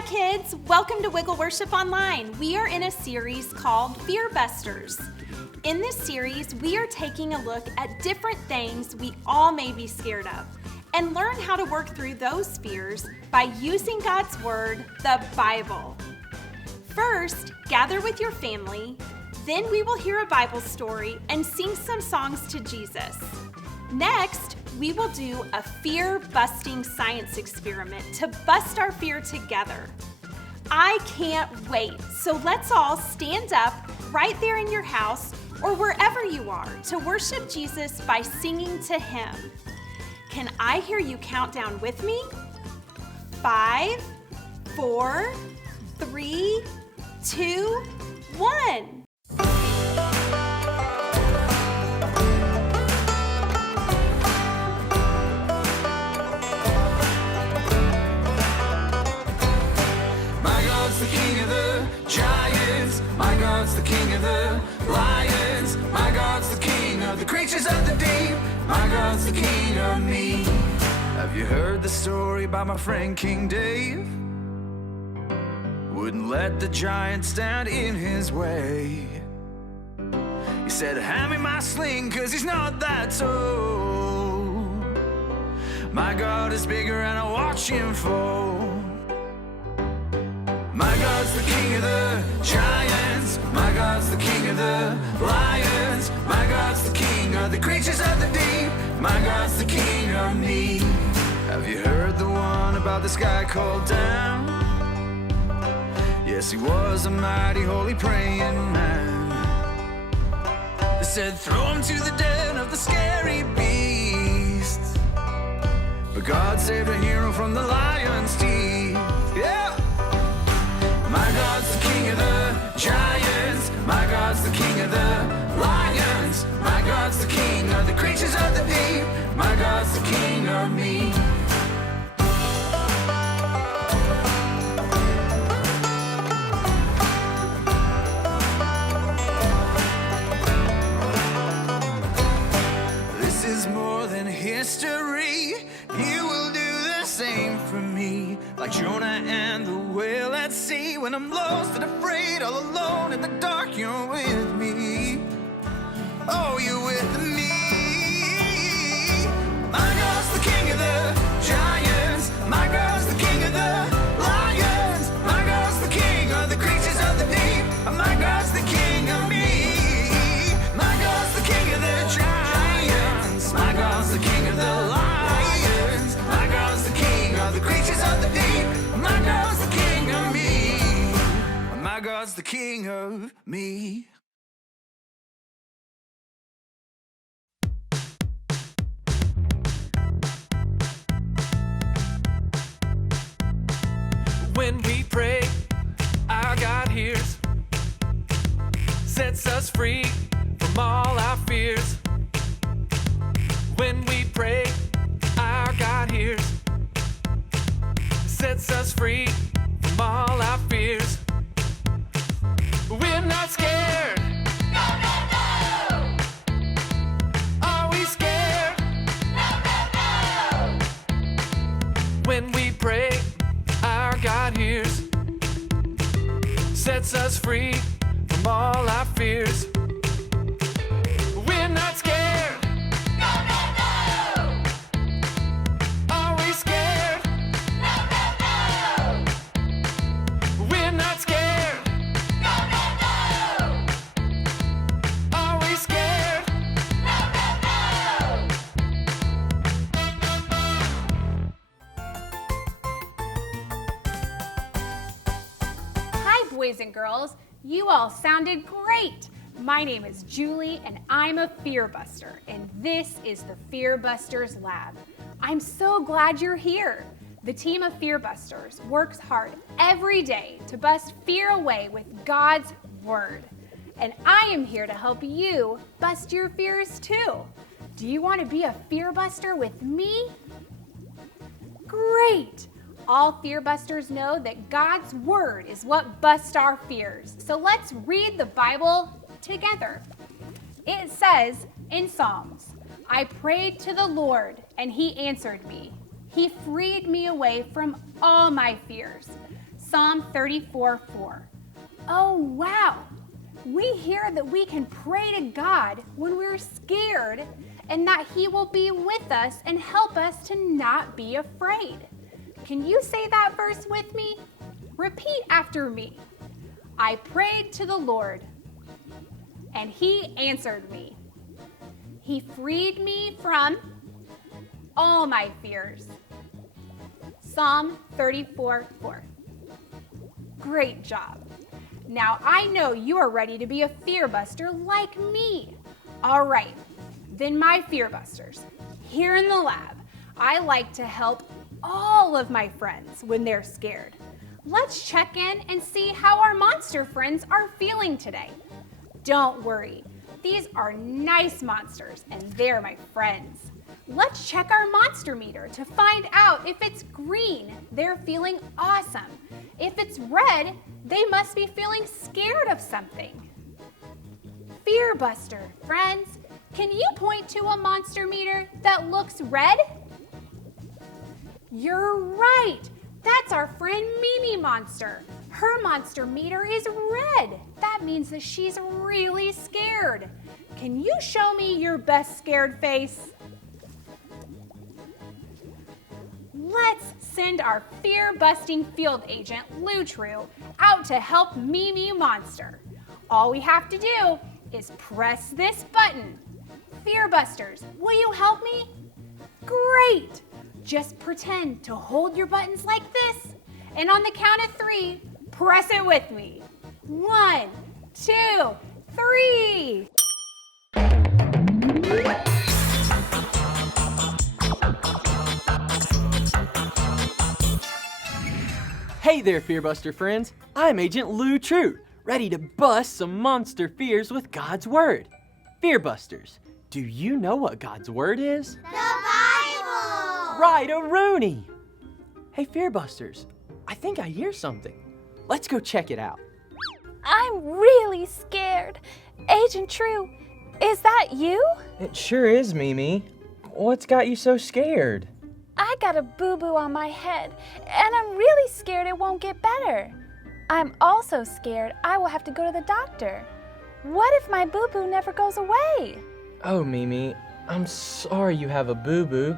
Hi kids, welcome to Wiggle Worship Online. We are in a series called FearBusters. In this series, we are taking a look at different things we all may be scared of and learn how to work through those fears by using God's Word, the Bible. First, gather with your family, then we will hear a Bible story and sing some songs to Jesus. Next, we will do a fear-busting science experiment to bust our fear together. I can't wait, so let's all stand up right there in your house or wherever you are to worship Jesus by singing to Him. Can I hear you count down with me? 5, 4, 3, 2, 1. The king of the giants, my God's the king of the lions, my God's the king of the creatures of the deep, my God's the king of me. Have you heard the story about my friend King Dave? Wouldn't let the giant stand in his way. He said, hand me my sling, cause he's not that tall. My God is bigger and I watch him fall. My God's the king of the giants, my God's the king of the lions, my God's the king of the creatures of the deep, my God's the king of me. Have you heard the one about this guy called Dan? Yes, he was a mighty holy praying man. They said throw him to the den of the scary beasts, but God saved a hero from the lion's teeth. Yeah! My God's the king of the giants, my God's the king of the lions, my God's the king of the creatures of the deep, my God's the king of me. This is more than history, you will do the same for me. Like Jonah and the whale at sea, when I'm lost and afraid, all alone in the dark, you're with me. Oh, you're with me. My God's the king of the giants, my God's the king of the lions, my God's the king of the creatures of the deep, my God's the king of me. My God's the king of the giants, my God's the king of the lions, my God's the king of the creatures of the deep, my God's the king of me. My God's the king of me. When we pray, our God hears, sets us free from all our fears. When we pray, our God hears, sets us free from all our fears. We're not scared. No, no, no! Are we scared? No, no, no! When we pray, our God hears, sets us free from all our fears. We're not scared. No, no, no! Are we scared? No, no, no! We're not scared. No, no, no! Are we scared? No, no, no! Hi, boys and girls. You all sounded great. My name is Julie, and I'm a FearBuster, and this is the FearBusters Lab. I'm so glad you're here. The team of FearBusters works hard every day to bust fear away with God's Word. And I am here to help you bust your fears too. Do you want to be a FearBuster with me? Great! All FearBusters know that God's Word is what busts our fears. So let's read the Bible together. It says in Psalms, I prayed to the Lord and He answered me. He freed me away from all my fears. Psalm 34:4. Oh, wow. We hear that we can pray to God when we're scared and that He will be with us and help us to not be afraid. Can you say that verse with me? Repeat after me. I prayed to the Lord, and He answered me. He freed me from all my fears. Psalm 34:4. Great job. Now I know you are ready to be a FearBuster like me. All right, then my FearBusters. Here in the lab, I like to help all of my friends when they're scared. Let's check in and see how our monster friends are feeling today. Don't worry, these are nice monsters and they're my friends. Let's check our monster meter to find out if it's green, they're feeling awesome. If it's red, they must be feeling scared of something. FearBuster, friends, can you point to a monster meter that looks red? You're right. That's our friend Mimi Monster. Her monster meter is red. That means that she's really scared. Can you show me your best scared face? Let's send our fear-busting field agent, Lutru, out to help Mimi Monster. All we have to do is press this button. FearBusters, will you help me? Great! Just pretend to hold your buttons like this, and on the count of 3, press it with me. 1, 2, 3! Hey there, FearBuster friends. I'm Agent Lutru, ready to bust some monster fears with God's Word. FearBusters, do you know what God's Word is? The Bible! Right-a-rooney! Hey, FearBusters, I think I hear something. Let's go check it out. I'm really scared. Agent True, is that you? It sure is, Mimi. What's got you so scared? I got a boo-boo on my head, and I'm really scared it won't get better. I'm also scared I will have to go to the doctor. What if my boo-boo never goes away? Oh, Mimi, I'm sorry you have a boo-boo.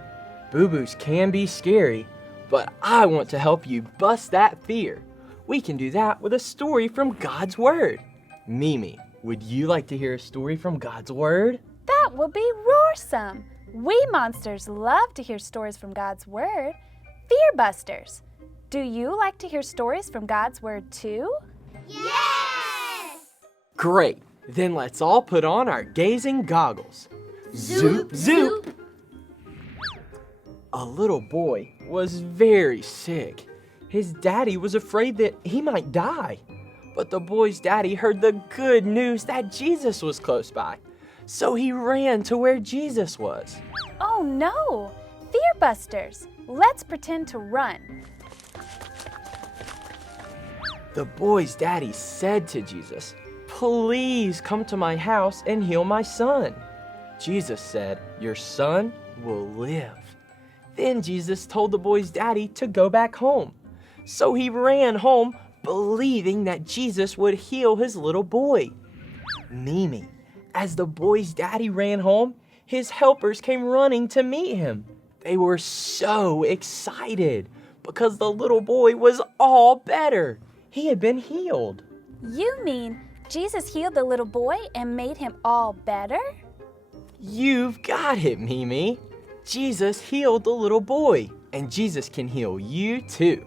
Boo-boos can be scary, but I want to help you bust that fear. We can do that with a story from God's Word. Mimi, would you like to hear a story from God's Word? That would be roarsome. We monsters love to hear stories from God's Word. FearBusters, do you like to hear stories from God's Word too? Yes! Great, then let's all put on our gazing goggles. Zoop, zoop! A little boy was very sick. His daddy was afraid that he might die. But the boy's daddy heard the good news that Jesus was close by. So he ran to where Jesus was. Oh no! FearBusters, let's pretend to run. The boy's daddy said to Jesus, "Please come to my house and heal my son." Jesus said, "Your son will live." Then Jesus told the boy's daddy to go back home. So he ran home, believing that Jesus would heal his little boy. Mimi, as the boy's daddy ran home, his helpers came running to meet him. They were so excited because the little boy was all better. He had been healed. You mean Jesus healed the little boy and made him all better? You've got it, Mimi. Jesus healed the little boy, and Jesus can heal you too.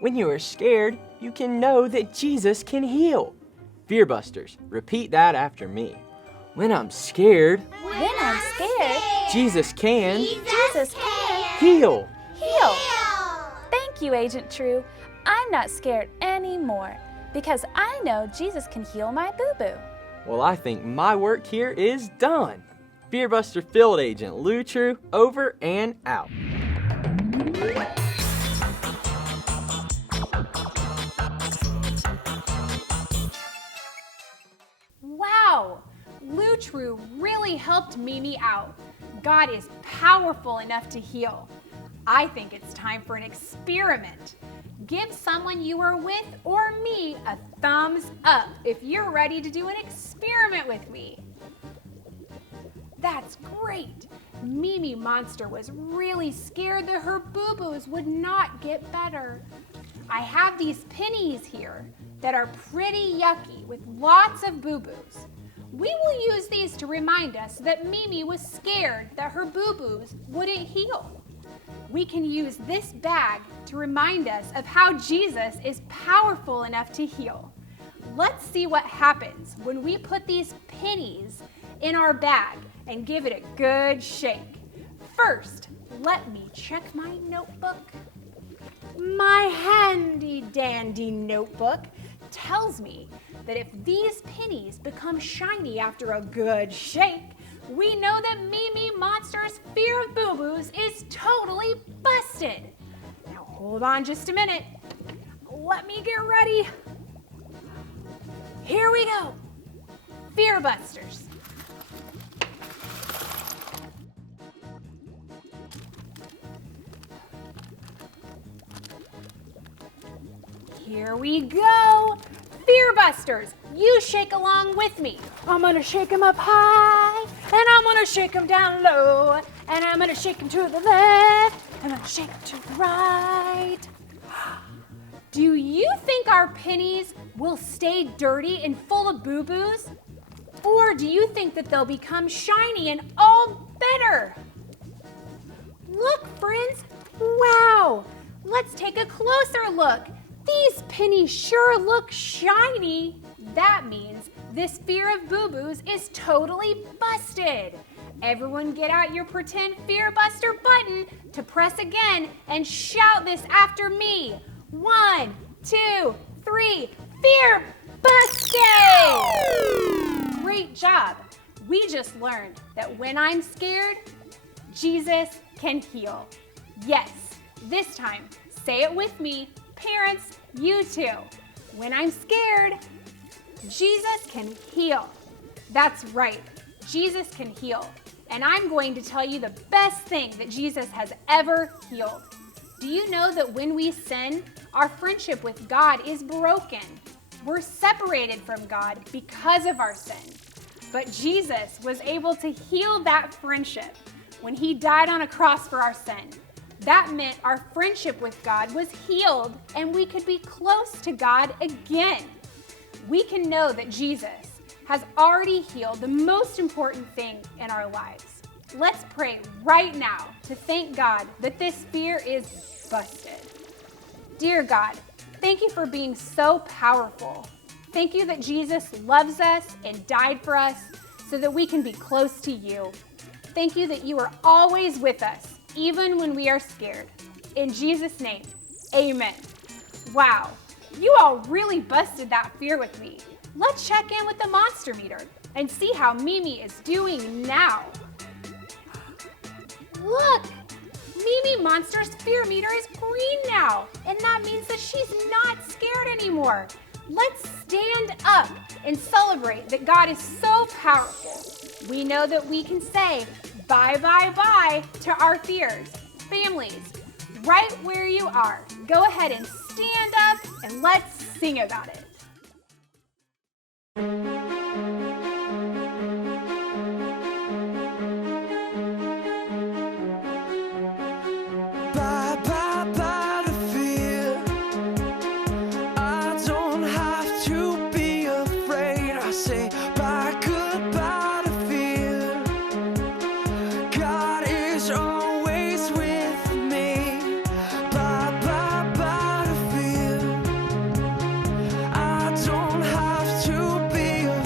When you are scared, you can know that Jesus can heal. FearBusters, repeat that after me. When I'm scared, When I'm scared, Jesus can Jesus can heal. heal. Thank you, Agent True. I'm not scared anymore because I know Jesus can heal my boo-boo. Well, I think my work here is done. FearBuster Field Agent Lutru, over and out. Wow! Lutru really helped Mimi out. God is powerful enough to heal. I think it's time for an experiment. Give someone you are with or me a thumbs up if you're ready to do an experiment with me. That's great. Mimi Monster was really scared that her boo-boos would not get better. I have these pennies here that are pretty yucky with lots of boo-boos. We will use these to remind us that Mimi was scared that her boo-boos wouldn't heal. We can use this bag to remind us of how Jesus is powerful enough to heal. Let's see what happens when we put these pennies in our bag and give it a good shake. First, let me check my notebook. My handy dandy notebook tells me that if these pennies become shiny after a good shake, we know that Mimi Monster's fear of boo-boos is totally busted. Now hold on just a minute. Let me get ready. Here we go. FearBusters. Here we go. FearBusters, you shake along with me. I'm gonna shake them up high, and I'm gonna shake them down low, and I'm gonna shake them to the left, and I'm gonna shake them to the right. Do you think our pennies will stay dirty and full of boo-boos? Or do you think that they'll become shiny and all better? Look, friends, wow. Let's take a closer look. These pennies sure look shiny. That means this fear of boo-boos is totally busted. Everyone get out your pretend FearBuster button to press again and shout this after me. 1, 2, 3, Fear Busted! Great job. We just learned that when I'm scared, Jesus can heal. Yes, this time, say it with me. Parents, you too. When I'm scared, Jesus can heal. That's right, Jesus can heal. And I'm going to tell you the best thing that Jesus has ever healed. Do you know that when we sin, our friendship with God is broken? We're separated from God because of our sin. But Jesus was able to heal that friendship when he died on a cross for our sin. That meant our friendship with God was healed and we could be close to God again. We can know that Jesus has already healed the most important thing in our lives. Let's pray right now to thank God that this fear is busted. Dear God, thank you for being so powerful. Thank you that Jesus loves us and died for us so that we can be close to you. Thank you that you are always with us, even when we are scared. In Jesus' name, amen. Wow, you all really busted that fear with me. Let's check in with the monster meter and see how Mimi is doing now. Look, Mimi Monster's fear meter is green now, and that means that she's not scared anymore. Let's stand up and celebrate that God is so powerful. We know that we can say bye, bye, bye to our fears. Families, right where you are, go ahead and stand up and let's sing about it. Bye, bye, bye to fear. I don't have to be afraid. I say bye, goodbye to fear. God is always with me. Bye, bye, bye to fear. I don't have to be afraid.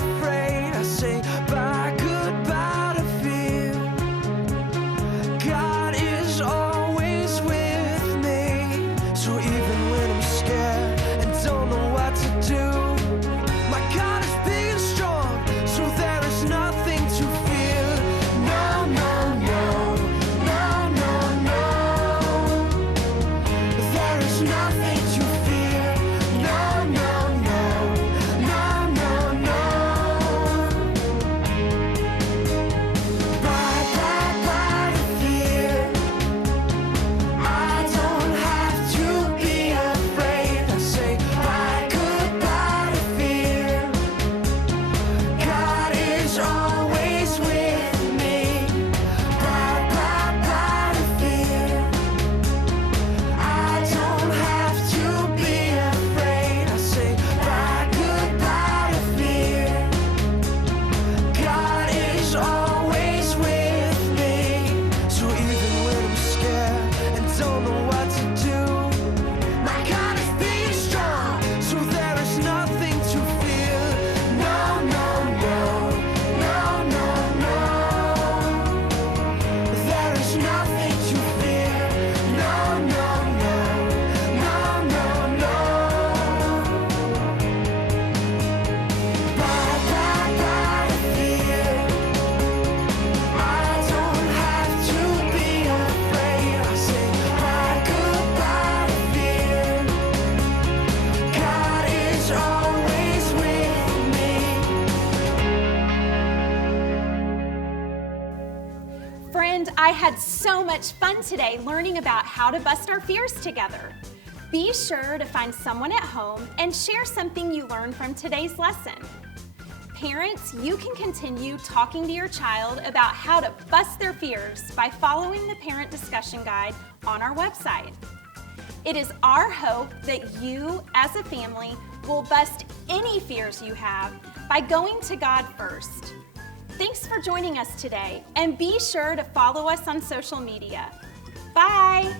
I had so much fun today learning about how to bust our fears together. Be sure to find someone at home and share something you learned from today's lesson. Parents, you can continue talking to your child about how to bust their fears by following the parent discussion guide on our website. It is our hope that you, as a family, will bust any fears you have by going to God first. Thanks for joining us today, and be sure to follow us on social media. Bye!